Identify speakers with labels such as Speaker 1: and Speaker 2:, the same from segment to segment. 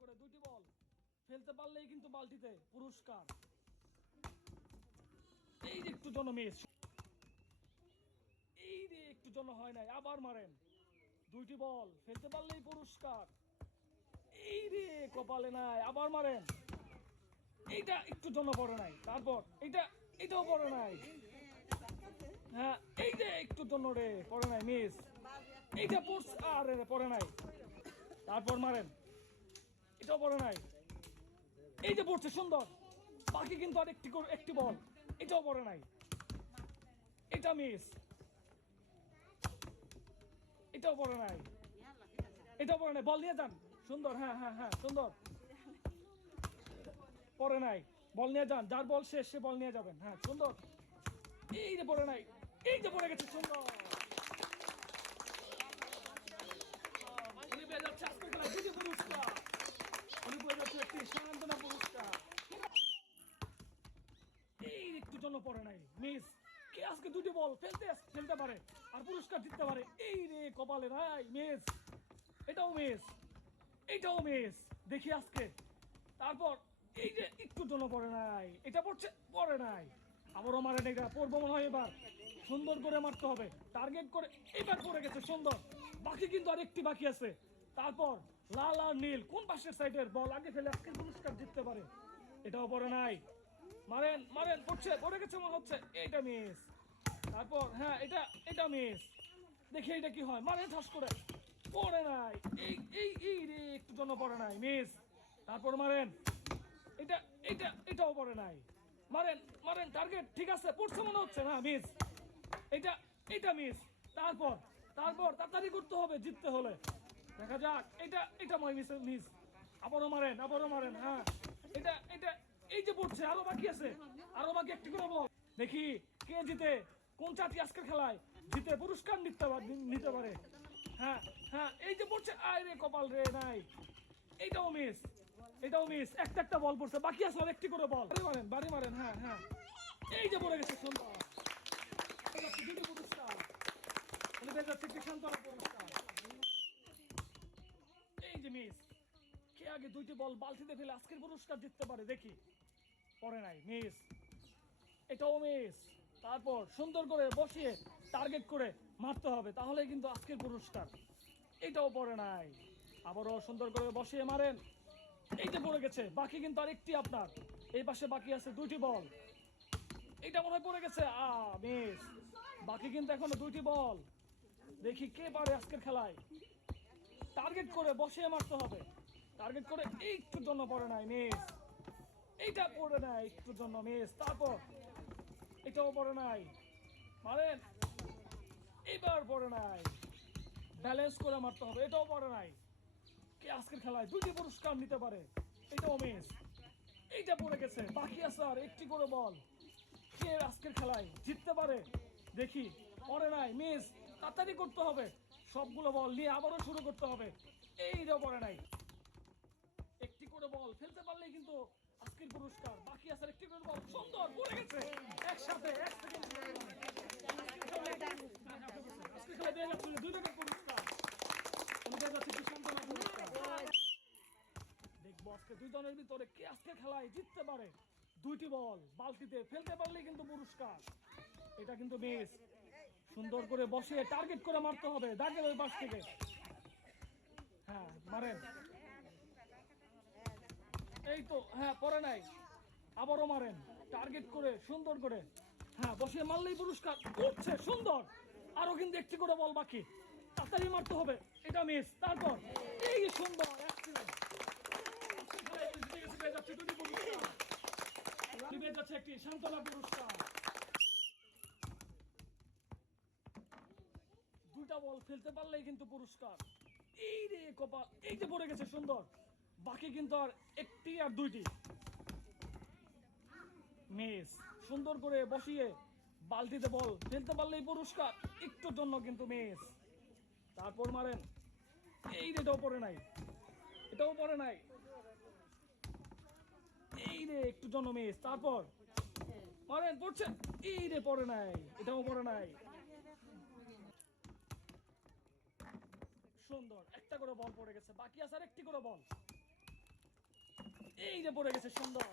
Speaker 1: করে দুটি বল। ফেলতে পারলেই কিন্তু পুরস্কার। এই যে একটু জন্য মিস এই রে একটু জন্য হয় নাই, আবার মারেন। দুইটি বল, ফেলতে পারলেই পুরস্কার। এই রে কপালে নাই, আবার মারেন। এইটা একটু জন্য পড়ে নাই। তারপর এইটা, এটাও পড়ে নাই। হ্যাঁ এই যে একটু জন্য রে, পড়ে নাই মিস এইটা পড়ছে আরে পড়ে নাই। তারপর মারেন। এটাও পড়ে নাই। এই যে পড়ছে, সুন্দর। বাকি কিন্তু আর একটি একটি বল। এটাও পড়ে নাই। এটা মিস এটাও পড়ে নাই। এটাও পড়ে নাই। বল নিয়ে যান। সুন্দর হ্যাঁ হ্যাঁ হ্যাঁ সুন্দর। পড়ে নাই। বল নিয়ে যান। যার বল শেষ, সে বল নিয়ে যাবেন। হ্যাঁ সুন্দর। এই যে পড়ে নাই। এই যে পড়ে গেছে, সুন্দর। পুরস্কার আজকে এই রে জন্য পড়ে নাই এটা পড়ছে পড়ে নাই আবারও মারে পড়ব মনে হয় এবার সুন্দর করে মারতে হবে টার্গেট করে এবার পড়ে গেছে সুন্দর বাকি কিন্তু আর একটি বাকি আছে তারপর লাল আর নীল, কোন পাশের সাইডের বল, আগে ফেলে, আজকে পুরস্কার জিততে পারে। এটাও পড়ে নাই। মারেন মারেন, পড়ছে, পড়ে গেছে মনে হচ্ছে। এটা মিস তারপর হ্যাঁ এটা এটা মিস দেখি এটা কি হয়। মারেন, ঠাস করে। পড়ে নাই। এই এই এই রে, একটু জন্য পড়ে নাই মিস তারপর মারেন। এটা এটা, এটাও পড়ে নাই। মারেন মারেন টার্গেট ঠিক আছে, পড়ছে মনে হচ্ছে না মিস এটা এটা মিস তারপর তারপর, তাড়াতাড়ি করতে হবে জিততে হলে। দেখা যাক, এটা এটা মই মিস মিস আবারও মারেন আবারও মারেন হ্যাঁ। এটা এটা, এই যে পড়ছে, আরও বাকি আছে। আরও বাকি করে বল। দেখি, কে জিতে, কোন চাটি আজকের খেলায় জিতে, পুরস্কার নিতে নিতে পারে। হ্যাঁ হ্যাঁ এই যে পড়ছে আয় রে কপাল রে নাই। এইটাও মিস এটাও মিস একটা একটা বল পড়ছে, বাকি আছে আর একটি করে বল। বাড়ি মারেন বাড়ি মারেন হ্যাঁ হ্যাঁ। এই যে পড়ে গেছে দুটি পুরস্কার। একটি সান্ত্বনা পুরস্কার যে মিস, কে আগে দুইটি বল বালতিতে ফেলে আজকের পুরস্কার জিততে পারে? দেখি। পরে নাই, মিস। এটাও মিস। তারপর সুন্দর করে বসিয়ে টার্গেট করে মারতে হবে তাহলে কিন্তু আজকের পুরস্কার। এটাও পড়ে নাই। আবারও সুন্দর করে বসিয়ে মারেন। এইটা পড়ে গেছে, বাকি কিন্তু আরেকটি আপনার। এই পাশে বাকি আছে দুইটি বল। এইটা মনে পড়ে গেছে। আ, মিস। বাকি কিন্তু এখনও দুইটি বল। দেখি কে পারে আজকের খেলায়। টার্গেট করে বসে মারতে হবে। টার্গেট করে একটু জন্য পড়ে নাই মিস এইটা পড়ে নাই, একটু জন্য মিস তারপর এটাও পড়ে নাই। মারেন। এবার পড়ে নাই। ব্যালেন্স করে মারতে হবে, এটাও পড়ে নাই। কে আজকের খেলায় দুইটি পুরস্কার নিতে পারে, এটাও মিস এইটা পড়ে গেছে। বাকি আছে আর একটি করে বল। কে আজকের খেলায় জিততে পারে, দেখি। পড়ে নাই মিস তাড়াতাড়ি করতে হবে। সবগুলো বল নিয়ে আবারও শুরু করতে হবে। এইটাও পড়ে নাই। একটি করে বল ফেলতে পারলেই কিন্তু আজকের পুরস্কার। বাকি আছে একটি করে বল। সুন্দর পড়ে গেছে। একসাথে এক সেকেন্ড দুই জিততে পারে। দুইটি বল বালতিতে ফেলতে পারলে কিন্তু পুরস্কার। এটা কিন্তু মিস সুন্দর করে বসে টার্গেট করে মারতে হবে, দাগের ওই পাশ থেকে। হ্যাঁ মারেন। এই তো হ্যাঁ পরে নাই। আবারও মারেন টার্গেট করে, সুন্দর করে। হ্যাঁ বসিয়ে মারলেই পুরস্কার। উঠছে, সুন্দর। আরও কিন্তু একটি করে বল বাকি। তাড়াতাড়ি মারতে হবে। এটা মিস তারপর, এই সুন্দর যাচ্ছে একটি সান্ত্বনা পুরস্কার দুইটা বল ফেলতে পারলেই কিন্তু পুরস্কার। এই রে কপাল, এই যে পড়ে গেছে, সুন্দর। বাকি কিন্তু আর একটি আর দুইটি। মিস, সুন্দর করে বসিয়ে বালতিতে বল ফেলতে পারলেই পুরস্কার, একটুর জন্য কিন্তু মিস। তারপর মারেন। এই রে, এটাও পড়ে নাই। এটাও পড়ে নাই। এই রে একটু জন্য মিস। তারপর মারেন পড়ছে এই রে, পড়ে নাই। এটাও পড়ে নাই। সুন্দর। একটা করে বল পড়ে গেছে। বাকি আছে আর একটি করে বল। এই যে পড়ে গেছে, সুন্দর।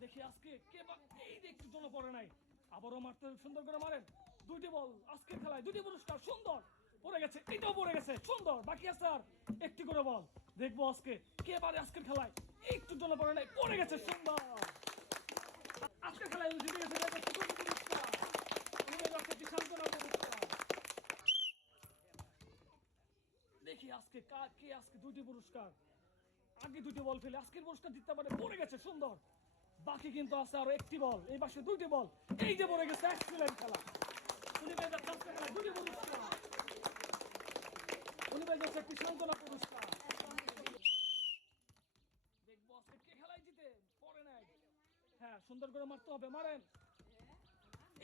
Speaker 1: দুটি একটি একটু আবারও মারতে সুন্দর করে দুইটি বল খেলায় দুটি সুন্দর। গেছে, এটাও গেছে, সুন্দর। বাকি আছে আর একটি করে বল। দেখব আজকে কে পারে আজকের খেলায়। একটু জন্য পড়ে নাই, পড়ে গেছে, সুন্দর। আজকের খেলায় জিতে গেছে দেখি আজকে কা- আজকে দুটি পুরস্কার। আগে দুটি বল ফেলে, আজকের পুরস্কার জিততে পারে, পড়ে গেছে, সুন্দর। বাকি কিন্তু আছে আরও একটি বল, এই পাশে দুইটি বল। এই যে পড়ে গেছে এক্সিলেন্ট খেলা। উনি পেয়ে যাচ্ছে দুটি পুরস্কার। উনি পেয়ে যাচ্ছে একটি সান্ত্বনা পুরস্কার দেখব আজকে কে খেলায় জিতে পড়ে নাই হ্যাঁ সুন্দর করে মারতে হবে, মারেন।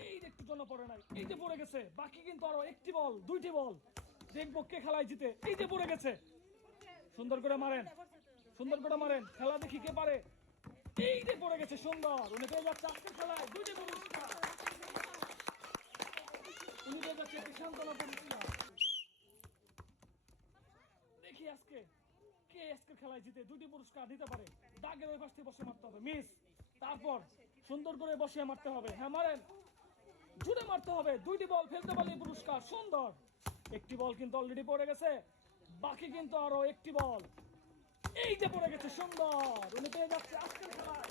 Speaker 1: এই একটু জন্য পড়ে নাই। এই যে পড়ে গেছে। বাকি কিন্তু আরও একটি বল, দুইটি বল। দেখব কে খেলায় জিতে। এই যে পড়ে গেছে। সুন্দর করে মারেন। সুন্দর করে মারেন। খেলা দেখি কে পারে। এই যে পড়ে গেছে সুন্দর। উনি পেয়ে যাচ্ছে আজকের খেলায় দুইটি পুরস্কার। উনি পেয়ে যাচ্ছে একটি পুরস্কার। দেখি আজকে কে আজকের খেলায় জিতে দুটি পুরস্কার দিতে পারে। দাগের ওই পাশ থেকে বসে মারতে হবে। মিস, তারপর সুন্দর করে বসে মারতে হবে। হ্যাঁ মারেন। জুড়ে মারতে হবে। দুইটি বল ফেলতে পারলে পুরস্কার সুন্দর। একটি বল কিন্তু অলরেডি পড়ে গেছে। বাকি কিন্তু আরও একটি বল। এই যে পড়ে গেছে, সুন্দর। উনি পেয়ে যাচ্ছে আজকের খেলায়।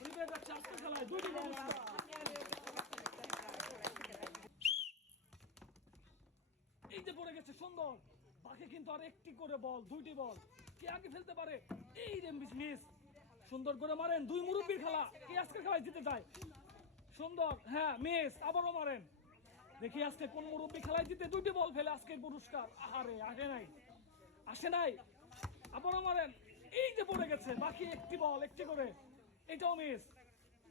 Speaker 1: উনি পেয়ে যাচ্ছে আজকের খেলায় দুইটি পুরস্কার এই যে পড়ে গেছে, সুন্দর। বাকি কিন্তু আর একটি করে বল, দুইটি বল। কে আগে ফেলতে পারে? এই রে মিস মিস সুন্দর করে মারেন, দুই মুরব্বীর খেলা। কে আজকের খেলায় জিতে যায়? সুন্দর হ্যাঁ মিস, আবারও মারেন। দেখি আজকে কোন মুরব্বী খেলায় জিতে, দুইটি বল ফেলে আজকের পুরস্কার। আহারে আগে নাই। আসে নাই। আবারও মারেন। এই যে পড়ে গেছে, বাকি একটি বল, একটি করে। এটাও মিস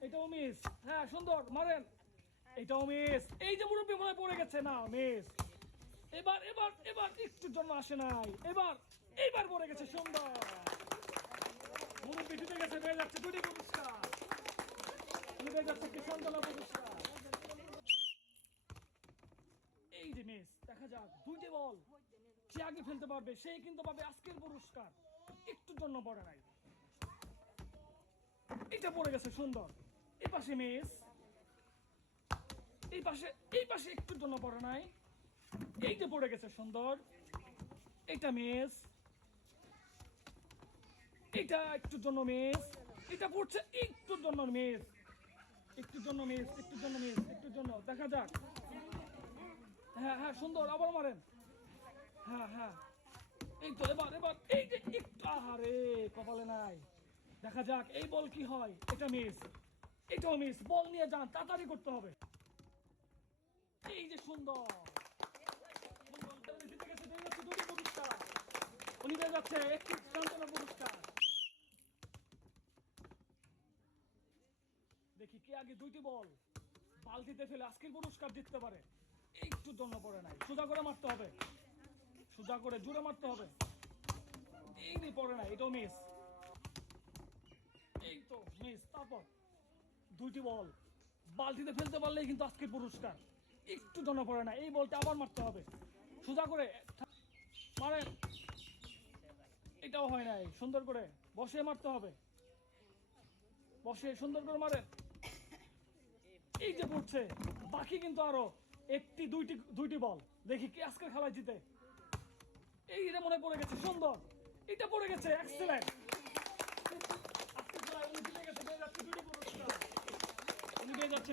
Speaker 1: এটাও মিস। হ্যাঁ সুন্দর, মারেন। এটাও মিস। এই যে মুরব্বী মনে পড়ে গেছে, না, মিস। এবার এবার এবার একটুর জন্য আসে নাই। এবার, এইবার পড়ে গেছে, সুন্দর। মুরব্বী জিতে গেছে এই যে মিস, দেখা যাক, দুইটি বল যে আগে ফেলতে পারবে সেই কিন্তু পাবে আজকের পুরস্কার। একটুর জন্য পড়ে নাই। এটা পড়ে গেছে সুন্দর। এই পাশে মিস, এই পাশে এই পাশে একটুর জন্য পড়ে নাই। এইটা পড়ে গেছে সুন্দর। এটা মিস এটা একটুর জন্য মিস এটা পড়ছে একটুর জন্য মিস একটুর জন্য মিস একটুর জন্য মিস একটুর জন্য। দেখা যাক। হ্যাঁ হ্যাঁ সুন্দর। আবার মারেন। হ্যাঁ হ্যাঁ। এই তো এবার এবার এই যে একটু আহারে কপালে নাই। দেখা যাক, এই বল কি হয়? এটা মিস এটাও মিস বল নিয়ে যান, তাড়াতাড়ি করতে হবে। এই যে সুন্দর। উনি যাচ্ছে একটি সান্ত্বনা পুরস্কার দেখি কে আগে দুইটি বল। বালতিতে ফেলে আজকের পুরস্কার জিততে পারে। একটু জন্য পড়ে নাই। সোজা করে মারতে হবে। সোজা করে জুড়ে মারতে হবে। এই পড়ে নাই। এটাও মিস এই তো মিস তারপর দুইটি বল। বালতিতে ফেলতে পারলেই কিন্তু আজকের পুরস্কার। একটু জন্য পড়ে না এই বলটা আবার মারতে হবে। সোজা করে মারেন। এটাও হয় নাই। সুন্দর করে বসে মারতে হবে। বসে সুন্দর করে মারেন। করছে। বাকি কিন্তু আরও একটি, দুইটি দুইটি বল। দেখি কি আজকে খেলায় জিতে। এই এটা মনে পড়ে গেছে, সুন্দর। এটা পড়ে গেছে এক্সেলেন্ট উনি পেয়ে যাচ্ছে দুইটি পুরস্কার উনি পেয়ে যাচ্ছে